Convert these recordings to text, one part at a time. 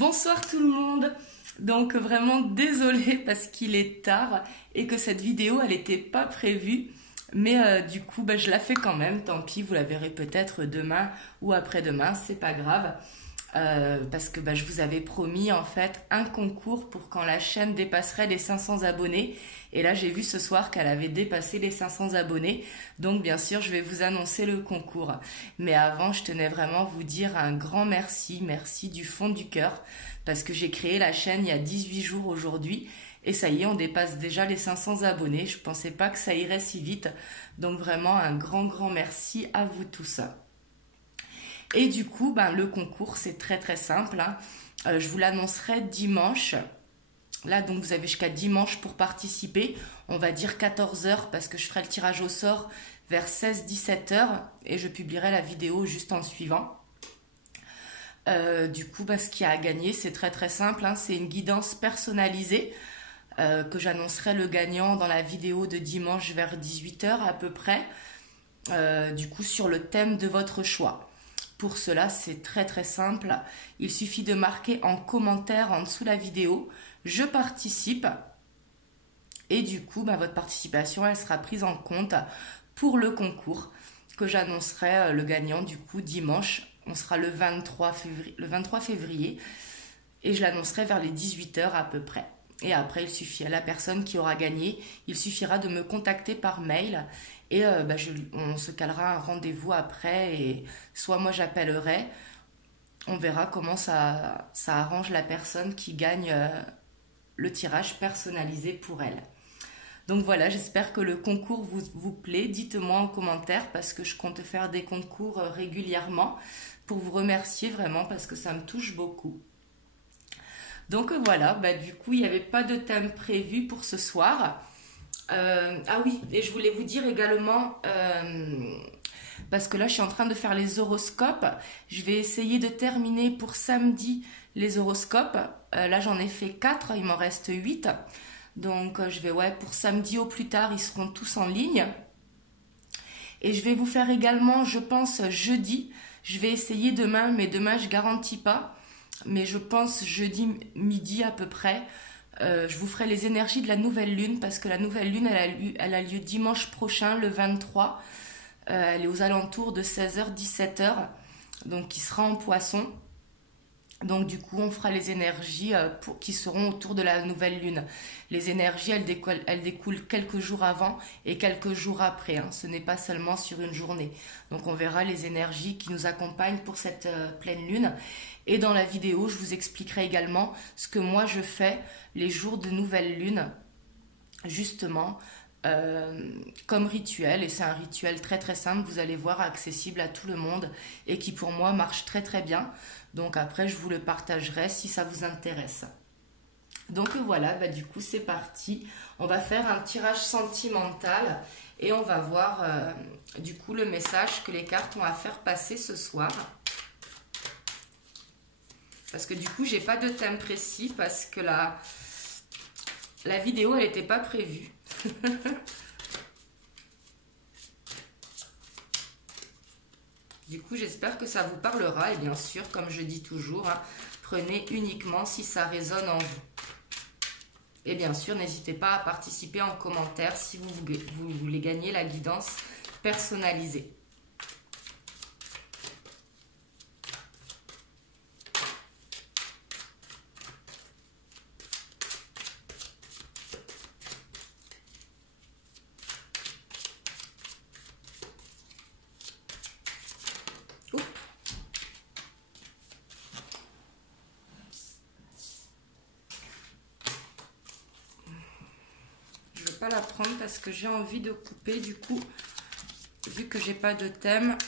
Bonsoir tout le monde. Donc vraiment désolée parce qu'il est tard et que cette vidéo elle n'était pas prévue. Mais du coup je la fais quand même, tant pis, vous la verrez peut-être demain ou après-demain, c'est pas grave. Parce que je vous avais promis en fait un concours pour quand la chaîne dépasserait les 500 abonnés. Et là j'ai vu ce soir qu'elle avait dépassé les 500 abonnés. Donc bien sûr je vais vous annoncer le concours. Mais avant je tenais vraiment à vous dire un grand merci, merci du fond du cœur. Parce que j'ai créé la chaîne il y a 18 jours aujourd'hui. Et ça y est, on dépasse déjà les 500 abonnés. Je pensais pas que ça irait si vite. Donc vraiment un grand merci à vous tous. Et du coup, le concours, c'est très simple. Hein. Je vous l'annoncerai dimanche. Là, donc, vous avez jusqu'à dimanche pour participer. On va dire 14 heures parce que je ferai le tirage au sort vers 16-17 heures et je publierai la vidéo juste en suivant. Du coup, ce qu'il y a à gagner, c'est très simple. Hein. C'est une guidance personnalisée que j'annoncerai le gagnant dans la vidéo de dimanche vers 18 heures à peu près. Du coup, sur le thème de votre choix. Pour cela, c'est très simple. Il suffit de marquer en commentaire en dessous la vidéo « Je participe » et du coup, votre participation, elle sera prise en compte pour le concours que j'annoncerai le gagnant du coup dimanche. On sera le 23 février et je l'annoncerai vers les 18 heures à peu près. Et après, il suffit à la personne qui aura gagné, il suffira de me contacter par mail et on se calera un rendez-vous après et soit moi j'appellerai, on verra comment ça arrange la personne qui gagne le tirage personnalisé pour elle. Donc voilà, j'espère que le concours vous plaît. Dites-moi en commentaire parce que je compte faire des concours régulièrement pour vous remercier vraiment parce que ça me touche beaucoup. Donc voilà, du coup, il n'y avait pas de thème prévu pour ce soir. Ah oui, et je voulais vous dire également, parce que là, je suis en train de faire les horoscopes. Je vais essayer de terminer pour samedi les horoscopes. Là, j'en ai fait 4, il m'en reste 8. Donc, pour samedi au plus tard, ils seront tous en ligne. Et je vais vous faire également, je pense, jeudi. Je vais essayer demain, mais demain, je ne garantis pas. Mais je pense jeudi midi à peu près, je vous ferai les énergies de la nouvelle lune parce que la nouvelle lune, elle a lieu dimanche prochain, le 23. Elle est aux alentours de 16h-17h, donc qui sera en poisson. Donc du coup, on fera les énergies qui seront autour de la nouvelle lune. Les énergies, elles découlent quelques jours avant et quelques jours après. Hein. Ce n'est pas seulement sur une journée. Donc on verra les énergies qui nous accompagnent pour cette pleine lune. Et dans la vidéo, je vous expliquerai également ce que moi je fais les jours de nouvelle lune, justement, comme rituel. Et c'est un rituel très simple, vous allez voir, accessible à tout le monde et qui pour moi marche très bien. Donc après, je vous le partagerai si ça vous intéresse. Donc voilà, du coup, c'est parti. On va faire un tirage sentimental et on va voir du coup le message que les cartes ont à faire passer ce soir. Parce que du coup, j'ai pas de thème précis parce que la vidéo, elle n'était pas prévue. Du coup, j'espère que ça vous parlera. Et bien sûr, comme je dis toujours, hein, prenez uniquement si ça résonne en vous. Et bien sûr, n'hésitez pas à participer en commentaire si vous voulez gagner la guidance personnalisée. Pas la prendre parce que j'ai envie de couper du coup vu que j'ai pas de thème.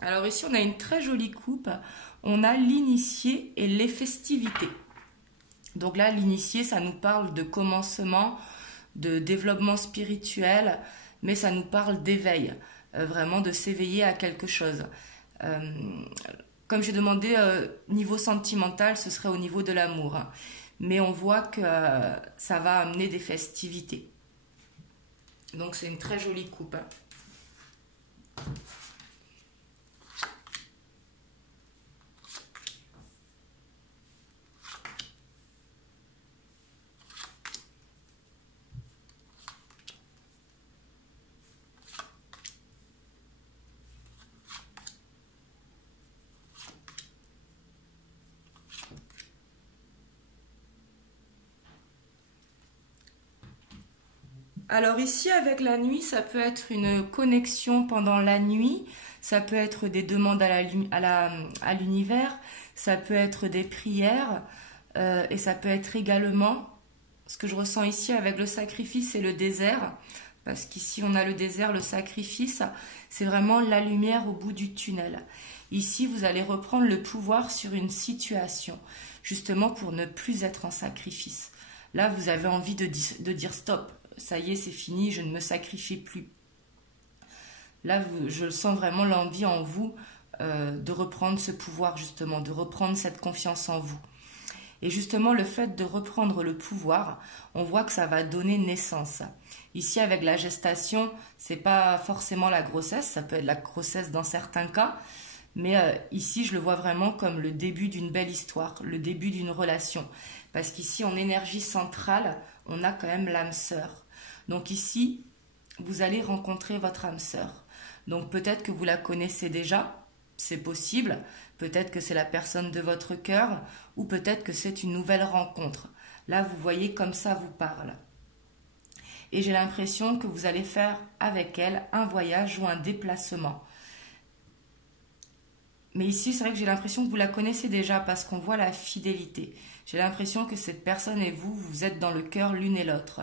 Alors ici on a une très jolie coupe, on a l'initié et les festivités. Donc là l'initié ça nous parle de commencement, de développement spirituel, mais ça nous parle d'éveil. Vraiment de s'éveiller à quelque chose. Comme j'ai demandé niveau sentimental, ce serait au niveau de l'amour. mais on voit que ça va amener des festivités. Donc c'est une très jolie coupe, hein. Alors ici, avec la nuit, ça peut être une connexion pendant la nuit, ça peut être des demandes à l'univers, ça peut être des prières, et ça peut être également, ce que je ressens ici avec le sacrifice et le désert, parce qu'ici on a le désert, le sacrifice, c'est vraiment la lumière au bout du tunnel. Ici, vous allez reprendre le pouvoir sur une situation, justement pour ne plus être en sacrifice. Là, vous avez envie de dire stop. Ça y est, c'est fini, je ne me sacrifie plus. Là, je sens vraiment l'envie en vous de reprendre ce pouvoir, justement, de reprendre cette confiance en vous. Et justement, le fait de reprendre le pouvoir, on voit que ça va donner naissance. Ici, avec la gestation, c'est pas forcément la grossesse, ça peut être la grossesse dans certains cas, mais ici, je le vois vraiment comme le début d'une belle histoire, le début d'une relation. Parce qu'ici, en énergie centrale, on a quand même l'âme sœur. Donc ici, vous allez rencontrer votre âme sœur. Donc peut-être que vous la connaissez déjà, c'est possible. Peut-être que c'est la personne de votre cœur, ou peut-être que c'est une nouvelle rencontre. Là, vous voyez comme ça vous parle. Et j'ai l'impression que vous allez faire avec elle un voyage ou un déplacement. Mais ici, c'est vrai que j'ai l'impression que vous la connaissez déjà parce qu'on voit la fidélité. J'ai l'impression que cette personne et vous, vous êtes dans le cœur l'une et l'autre.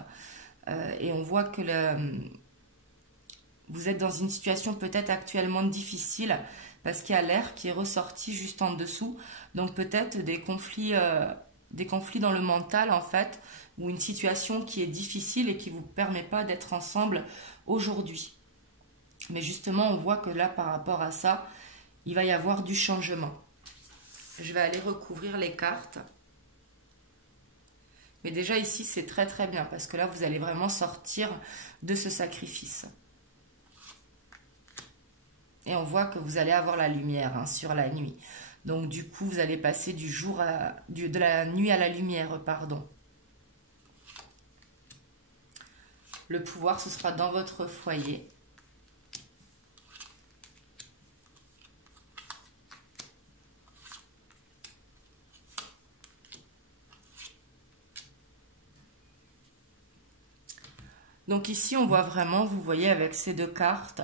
Et on voit que vous êtes dans une situation peut-être actuellement difficile parce qu'il y a l'air qui est ressorti juste en dessous. Donc peut-être des conflits dans le mental en fait, ou une situation qui est difficile et qui ne vous permet pas d'être ensemble aujourd'hui. Mais justement, on voit que là, par rapport à ça, il va y avoir du changement. Je vais aller recouvrir les cartes. Mais déjà ici, c'est très très bien parce que là, vous allez vraiment sortir de ce sacrifice. Et on voit que vous allez avoir la lumière sur la nuit. Donc du coup, vous allez passer de la nuit à la lumière, pardon. Le pouvoir, ce sera dans votre foyer. Donc ici, on voit vraiment, vous voyez avec ces deux cartes,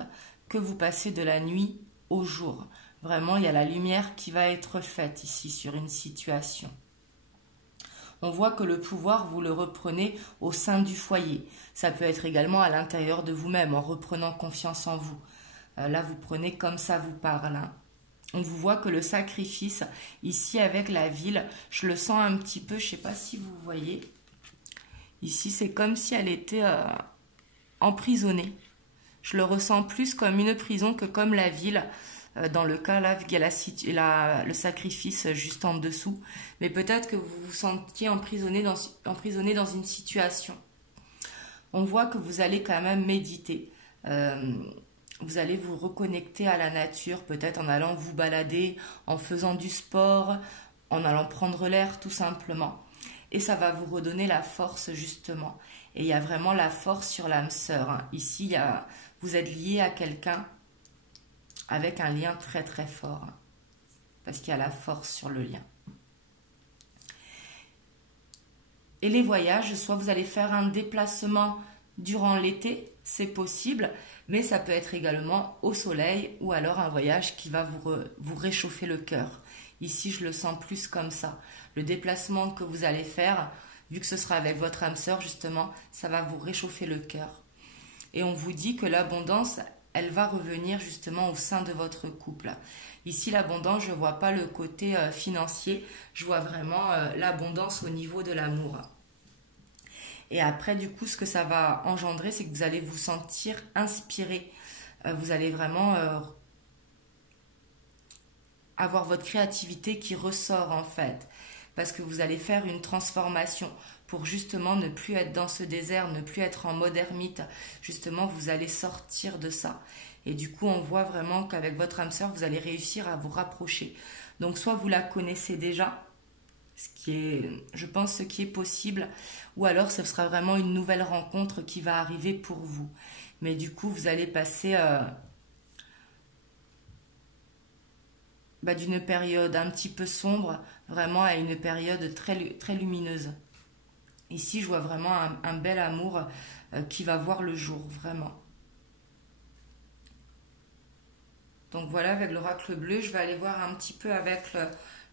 que vous passez de la nuit au jour. Vraiment, il y a la lumière qui va être faite ici sur une situation. On voit que le pouvoir, vous le reprenez au sein du foyer. Ça peut être également à l'intérieur de vous-même, en reprenant confiance en vous. Là, vous prenez comme ça vous parle. On vous voit que le sacrifice, ici avec la ville, je le sens un petit peu, je ne sais pas si vous voyez. Ici, c'est comme si elle était emprisonnée. Je le ressens plus comme une prison que comme la ville. Dans le cas là, il y a le sacrifice juste en dessous. Mais peut-être que vous vous sentiez emprisonné dans une situation. On voit que vous allez quand même méditer. Vous allez vous reconnecter à la nature, peut-être en allant vous balader, en faisant du sport, en allant prendre l'air tout simplement. Et ça va vous redonner la force justement. Et il y a vraiment la force sur l'âme sœur. Ici, vous êtes lié à quelqu'un avec un lien très très fort. Parce qu'il y a la force sur le lien. Et les voyages, soit vous allez faire un déplacement durant l'été, c'est possible, mais ça peut être également au soleil ou alors un voyage qui va vous réchauffer le cœur. Ici, je le sens plus comme ça. Le déplacement que vous allez faire, vu que ce sera avec votre âme sœur, justement, ça va vous réchauffer le cœur. Et on vous dit que l'abondance, elle va revenir justement au sein de votre couple. Ici, l'abondance, je ne vois pas le côté financier, je vois vraiment l'abondance au niveau de l'amour. Et après, du coup, ce que ça va engendrer, c'est que vous allez vous sentir inspiré. Vous allez vraiment avoir votre créativité qui ressort en fait. parce que vous allez faire une transformation pour justement ne plus être dans ce désert, ne plus être en mode ermite. Justement, vous allez sortir de ça. Et du coup, on voit vraiment qu'avec votre âme sœur, vous allez réussir à vous rapprocher. Donc, soit vous la connaissez déjà, ce qui est, je pense, ce qui est possible, ou alors ce sera vraiment une nouvelle rencontre qui va arriver pour vous. Mais du coup, vous allez passer d'une période un petit peu sombre, vraiment à une période très, très lumineuse. Ici, je vois vraiment un bel amour qui va voir le jour, vraiment. Donc voilà, avec l'oracle bleu, je vais aller voir un petit peu avec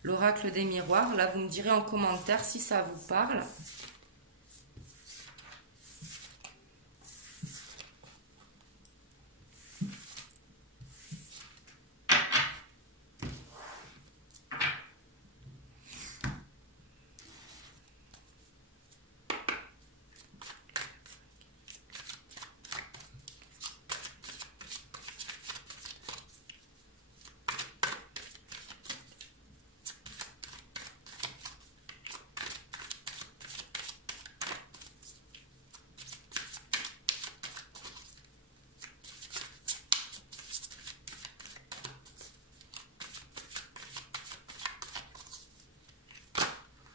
l'oracle des miroirs. Là, vous me direz en commentaire si ça vous parle.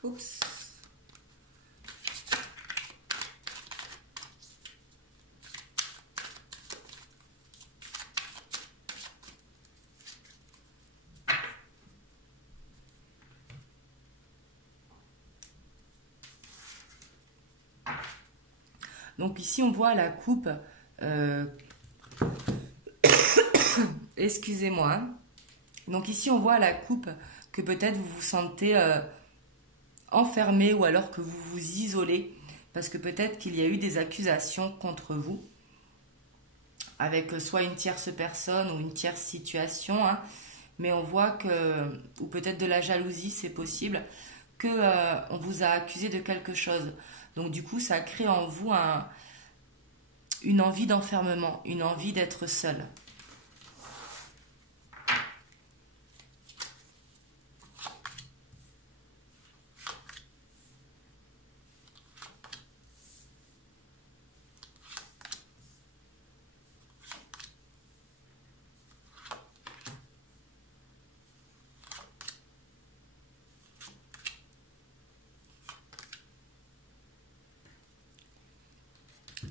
Oups. Donc ici, on voit la coupe. Excusez-moi. Hein. Donc ici, on voit la coupe que peut-être vous vous sentez enfermé ou alors que vous vous isolez parce que peut-être qu'il y a eu des accusations contre vous avec soit une tierce personne ou une tierce situation. Hein. Mais on voit que, ou peut-être de la jalousie, c'est possible, que on vous a accusé de quelque chose. Donc du coup, ça crée en vous une envie d'enfermement, une envie d'être seul.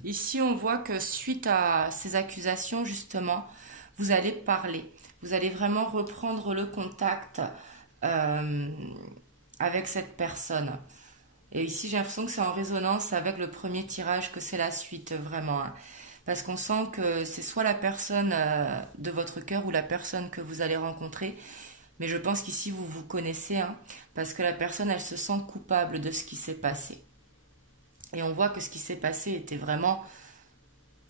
Ici, on voit que suite à ces accusations, justement, vous allez parler. Vous allez vraiment reprendre le contact euh, avec cette personne. Et ici, j'ai l'impression que c'est en résonance avec le premier tirage, que c'est la suite, vraiment. Hein. Parce qu'on sent que c'est soit la personne de votre cœur ou la personne que vous allez rencontrer. Mais je pense qu'ici, vous vous connaissez, hein, parce que la personne, elle se sent coupable de ce qui s'est passé. Et on voit que ce qui s'est passé était vraiment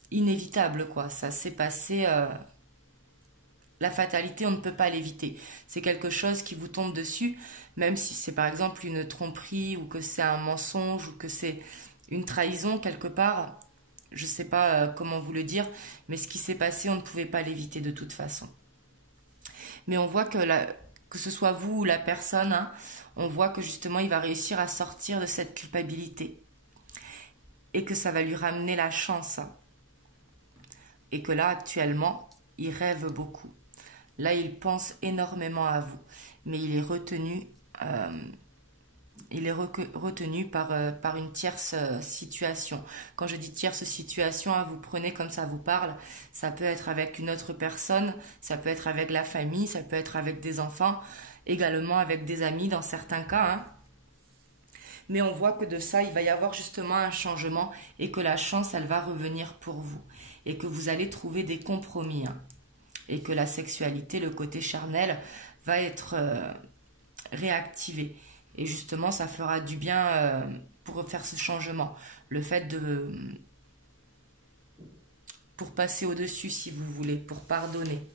inévitable, quoi. Ça s'est passé. La fatalité, on ne peut pas l'éviter. C'est quelque chose qui vous tombe dessus, même si c'est par exemple une tromperie ou que c'est un mensonge ou que c'est une trahison quelque part. Je ne sais pas comment vous le dire, mais ce qui s'est passé, on ne pouvait pas l'éviter de toute façon. Mais on voit que ce soit vous ou la personne, hein, on voit que justement il va réussir à sortir de cette culpabilité. Et que ça va lui ramener la chance. Et que là, actuellement, il rêve beaucoup. Là, il pense énormément à vous. Mais il est retenu, par une tierce situation. Quand je dis tierce situation, hein, vous prenez comme ça vous parle. Ça peut être avec une autre personne, ça peut être avec la famille, ça peut être avec des enfants, également avec des amis dans certains cas. Hein. Mais on voit que de ça, il va y avoir justement un changement et que la chance, elle va revenir pour vous. Et que vous allez trouver des compromis. Hein. Et que la sexualité, le côté charnel, va être réactivé. Et justement, ça fera du bien pour faire ce changement. Le fait de... pour passer au-dessus, si vous voulez, pour pardonner.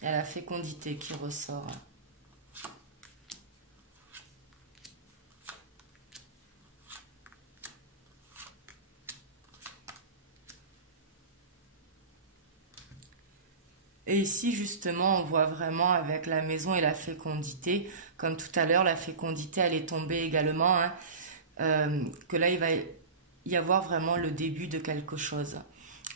Il y a la fécondité qui ressort. Et ici, justement, on voit vraiment avec la maison et la fécondité, comme tout à l'heure, la fécondité, elle est tombée également, hein, que là, il va y avoir vraiment le début de quelque chose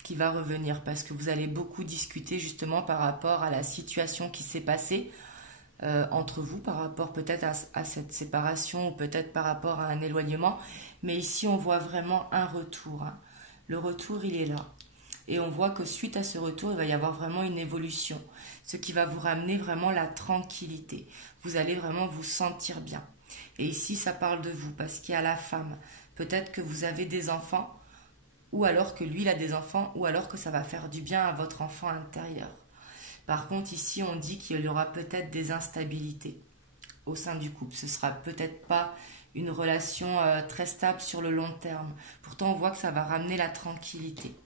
qui va revenir, parce que vous allez beaucoup discuter justement par rapport à la situation qui s'est passée entre vous, par rapport peut-être à cette séparation, ou peut-être par rapport à un éloignement. Mais ici, on voit vraiment un retour, hein. Le retour, il est là. Et on voit que suite à ce retour, il va y avoir vraiment une évolution, ce qui va vous ramener vraiment la tranquillité. Vous allez vraiment vous sentir bien. Et ici, ça parle de vous, parce qu'il y a la femme. Peut-être que vous avez des enfants, ou alors que lui, il a des enfants, ou alors que ça va faire du bien à votre enfant intérieur. Par contre, ici, on dit qu'il y aura peut-être des instabilités au sein du couple. Ce sera peut-être pas une relation très stable sur le long terme. Pourtant, on voit que ça va ramener la tranquillité.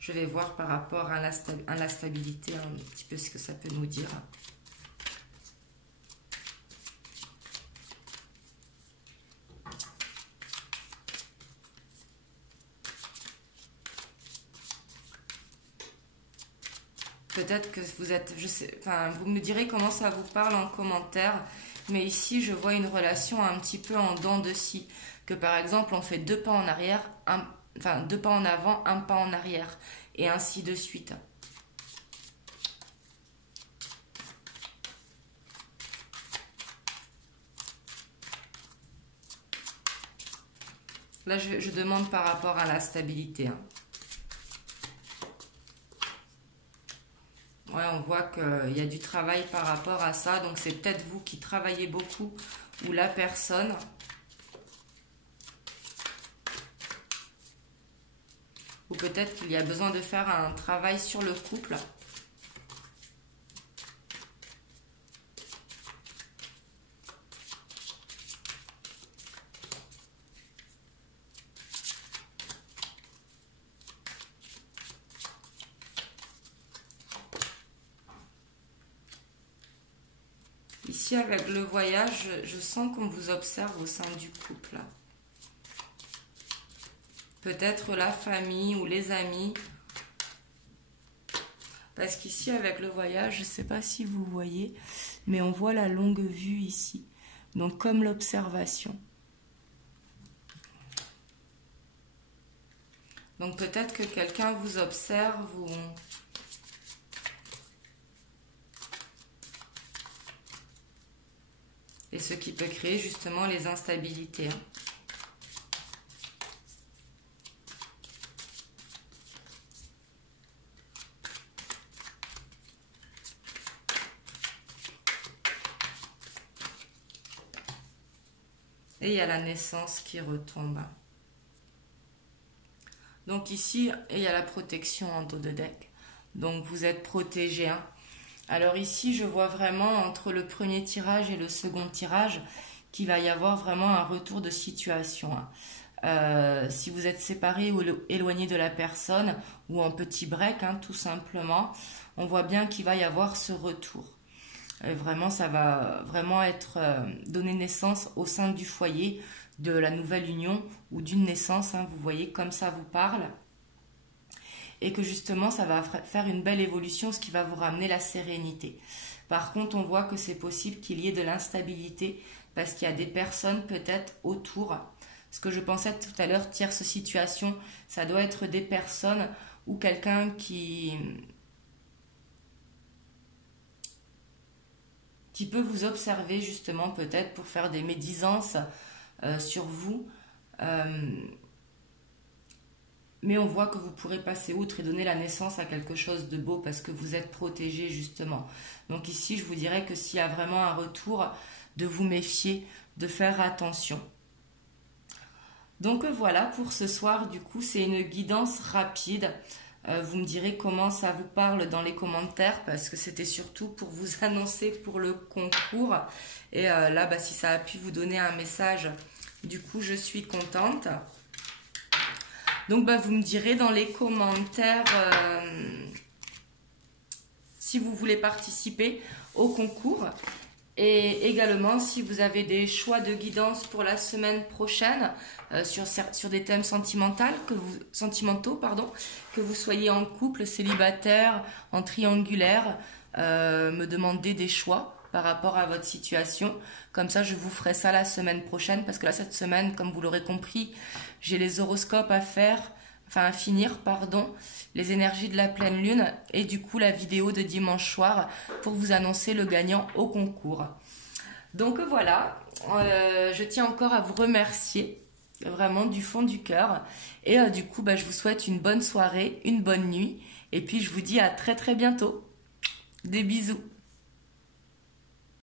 Je vais voir par rapport à l'instabilité un petit peu ce que ça peut nous dire. Peut-être que vous êtes, je sais, enfin, vous me direz comment ça vous parle en commentaire. Mais ici, je vois une relation un petit peu en dents de scie. Que par exemple, on fait 2 pas en arrière, enfin 2 pas en avant, 1 pas en arrière. Et ainsi de suite. Là, je demande par rapport à la stabilité, hein. Ouais, on voit qu'il y a du travail par rapport à ça. Donc, c'est peut-être vous qui travaillez beaucoup ou la personne. Ou peut-être qu'il y a besoin de faire un travail sur le couple. Ici, avec le voyage, je sens qu'on vous observe au sein du couple. Peut-être la famille ou les amis. Parce qu'ici, avec le voyage, je ne sais pas si vous voyez, mais on voit la longue vue ici. Donc, comme l'observation. Donc, peut-être que quelqu'un vous observe ou... Et ce qui peut créer justement les instabilités, hein. Et il y a la naissance qui retombe. Donc ici, il y a la protection en dos de deck. Donc vous êtes protégé, hein. Alors ici, je vois vraiment entre le premier tirage et le second tirage qu'il va y avoir vraiment un retour de situation, hein. Si vous êtes séparé ou éloigné de la personne ou en petit break, hein, tout simplement, on voit bien qu'il va y avoir ce retour. Et vraiment, ça va vraiment être donner naissance au sein du foyer de la nouvelle union ou d'une naissance, hein, vous voyez comme ça vous parle. Et que justement ça va faire une belle évolution, ce qui va vous ramener la sérénité. Par contre, on voit que c'est possible qu'il y ait de l'instabilité parce qu'il y a des personnes peut-être autour. Ce que je pensais tout à l'heure, tierce situation, ça doit être des personnes ou quelqu'un qui peut vous observer justement peut-être pour faire des médisances sur vous. Mais on voit que vous pourrez passer outre et donner la naissance à quelque chose de beau parce que vous êtes protégé justement. Donc ici, je vous dirais que s'il y a vraiment un retour, de vous méfier, de faire attention. Donc voilà pour ce soir, du coup, c'est une guidance rapide. Vous me direz comment ça vous parle dans les commentaires parce que c'était surtout pour vous annoncer pour le concours. Et là, bah, si ça a pu vous donner un message, du coup, je suis contente. Donc, bah, vous me direz dans les commentaires si vous voulez participer au concours. Et également, si vous avez des choix de guidance pour la semaine prochaine sur des thèmes sentimentaux, que vous soyez en couple, célibataire, en triangulaire, me demandez des choix par rapport à votre situation. Comme ça, je vous ferai ça la semaine prochaine parce que là, cette semaine, comme vous l'aurez compris, j'ai les horoscopes à finir, les énergies de la pleine lune et du coup la vidéo de dimanche soir pour vous annoncer le gagnant au concours. Donc voilà, je tiens encore à vous remercier vraiment du fond du cœur et du coup je vous souhaite une bonne soirée, une bonne nuit et puis je vous dis à très très bientôt. Des bisous.